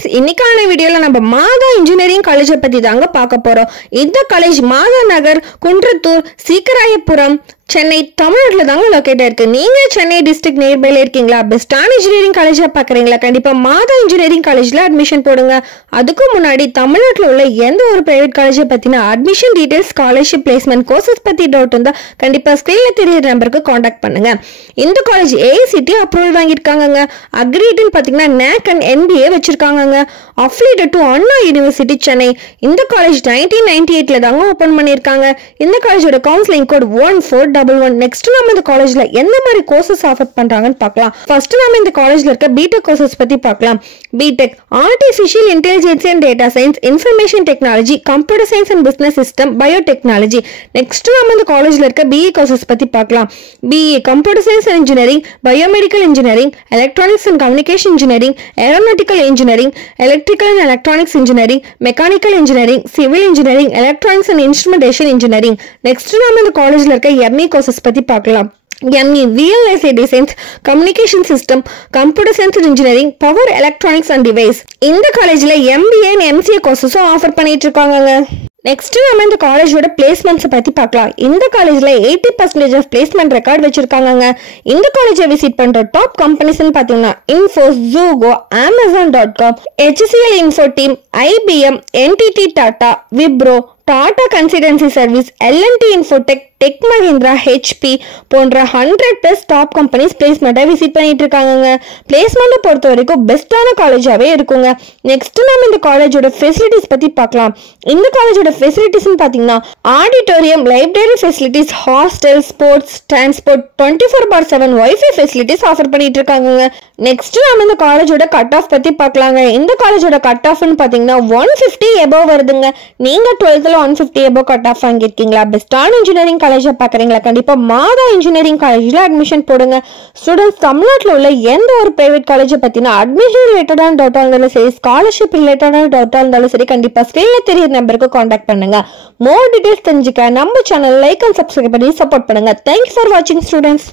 Students, இன்னைக்கான வீடியோல நம்ம மாதா இன்ஜினியரிங் காலேஜை பத்தி தாங்க பார்க்க போறோம். இந்த காலேஜ் மாதா நகர், குன்றத்தூர், சீக்கராயபுரம், சென்னை, தமிழ்நாட்டில் தாங்க லொக்கேட் இருக்கு. நீங்க சென்னை டிஸ்ட்ரிக்ட் நியர்பைல இருக்கீங்களா? பெஸ்டான இன்ஜினியரிங் காலேஜா பாக்குறீங்களா? கண்டிப்பா மாதா இன்ஜினியரிங் காலேஜ்ல அட்மிஷன் போடுங்க. அதுக்கு முன்னாடி தமிழ்நாட்டில் உள்ள எந்த ஒரு பிரைவேட் காலேஜை பத்தின admission details, scholarship, placement, courses பத்தி டவுட் இருந்தா கண்டிப்பா ஸ்கிரீன்ல தெரியுற நம்பருக்கு காண்டாக்ட் பண்ணுங்க. இந்த காலேஜ் AICTE அப்ரூவல் வாங்கியிருக்காங்க. அக்ரிட்னு பாத்தீங்கன்னா NAC and NBA வச்சிருக்காங்க. Affiliated to Anna university Chennai. இந்த காலேஜ் 1998ல தாங்க ஓபன் பண்ணிருக்காங்க. இந்த காலேஜோட கவுன்சிலிங் கோட் 1411. நெக்ஸ்ட் நாம இந்த காலேஜ்ல எந்த மாதிரி கோர்சஸ் ஆஃபர் பண்றாங்கன்னு பார்க்கலாம். ஃபர்ஸ்ட் நாம இந்த காலேஜ்ல இருக்க பிடெக் கோர்சஸ் பத்தி பார்க்கலாம். B Tech artificial intelligence and data science, information technology, computer science and business system, biotechnology. Next நாம இந்த காலேஜ்ல இருக்க BE கோர்சஸ் பத்தி பார்க்கலாம். BE computer science and engineering, biomedical engineering, electronics and communication engineering, aeronautical engineering, electrical and electronics engineering, mechanical engineering, civil engineering, electronics and instrumentation engineering. Next நாம இந்த காலேஜ்ல இருக்க ME கோர்சஸ் பத்தி பார்க்கலாம். ME VLSI designs, communication system, computer science and engineering, power electronics and device. இந்த காலேஜ்ல MBA and MCA கோர்சஸும் offer பண்ணிட்டு இருக்காங்க. நெக்ஸ்ட் நம்ம இந்த காலேஜோட பிளேஸ்மெண்ட்ஸ் பத்தி பார்க்கலாம். இந்த காலேஜ்ல 80% ஆஃப் பிளேஸ்மெண்ட் ரெக்கார்ட் வச்சிருக்காங்க. இந்த காலேஜை விசிட் பண்ற டாப் கம்பெனிஸ் பாத்தீங்கன்னா Infosys, Zoho, Amazon.com, HCL Info Team, IBM, NTT Tata, Wipro, Tata consultancy service, L&T Infotech, tech Mahindra, HP போன்ற 100+ டாப் கம்பெனிஸ் பிளேஸ்மெண்ட்டை விசிட் பண்ணிட்டு இருக்காங்க. பிளேஸ்மெண்ட்டை பொறுத்த வரைக்கும் பெஸ்டான காலேஜாவே இருக்குங்க. நெக்ஸ்ட் நம்ம இந்த காலேஜோட ஃபெசிலிட்டிஸ் பத்தி பார்க்கலாம். இந்த காலேஜோட ஃபெசிலிட்டிஸ்னு பார்த்தீங்கன்னா auditorium, library facilities, hostel, sports, transport, 24/7 wifi facilities offer பண்ணிட்டு இருக்காங்க. நெக்ஸ்ட் நம்ம இந்த காலேஜோட கட் ஆஃப் பத்தி பார்க்கலாங்க. இந்த காலேஜோட கட் ஆஃப்னு பார்த்தீங்கன்னா 150 எபோவ் வருதுங்க. நீங்க 12th 150 எபோவ் கட் ஆஃப் வாங்கியிருக்கீங்களா? பெஸ்டான இன்ஜினியரிங் காலேஜா பாக்குறீங்களா? கண்டிப்பா மாதா இன்ஜினியரிங் காலேஜ்ல அட்மிஷன் போடுங்க. ஸ்டூடெண்ட்ஸ், தமிழ்நாட்டில் உள்ள எந்த ஒரு பிரைவேட் காலேஜை பத்தினா அட்மிஷன் ரிலேட்டடான டவுட்டா இருந்தாலும் சரி, ஸ்காலர்ஷிப் ரிலேட்டடான டவுட்டா இருந்தாலும் சரி, கண்டிப்பா ஸ்கிரீன்ல தெரியுற நம்பருக்கு காண்டாக்ட் பண்ணுங்க. மோர் டீடைல்ஸ் தெரிஞ்சுக்க நம்ம சேனல் லைக் அண்ட் சப்ஸ்கிரைப் பண்ணி சப்போர்ட் பண்ணுங்க. தேங்க்ஸ் ஃபார் வாட்சிங் ஸ்டூடெண்ட்ஸ்.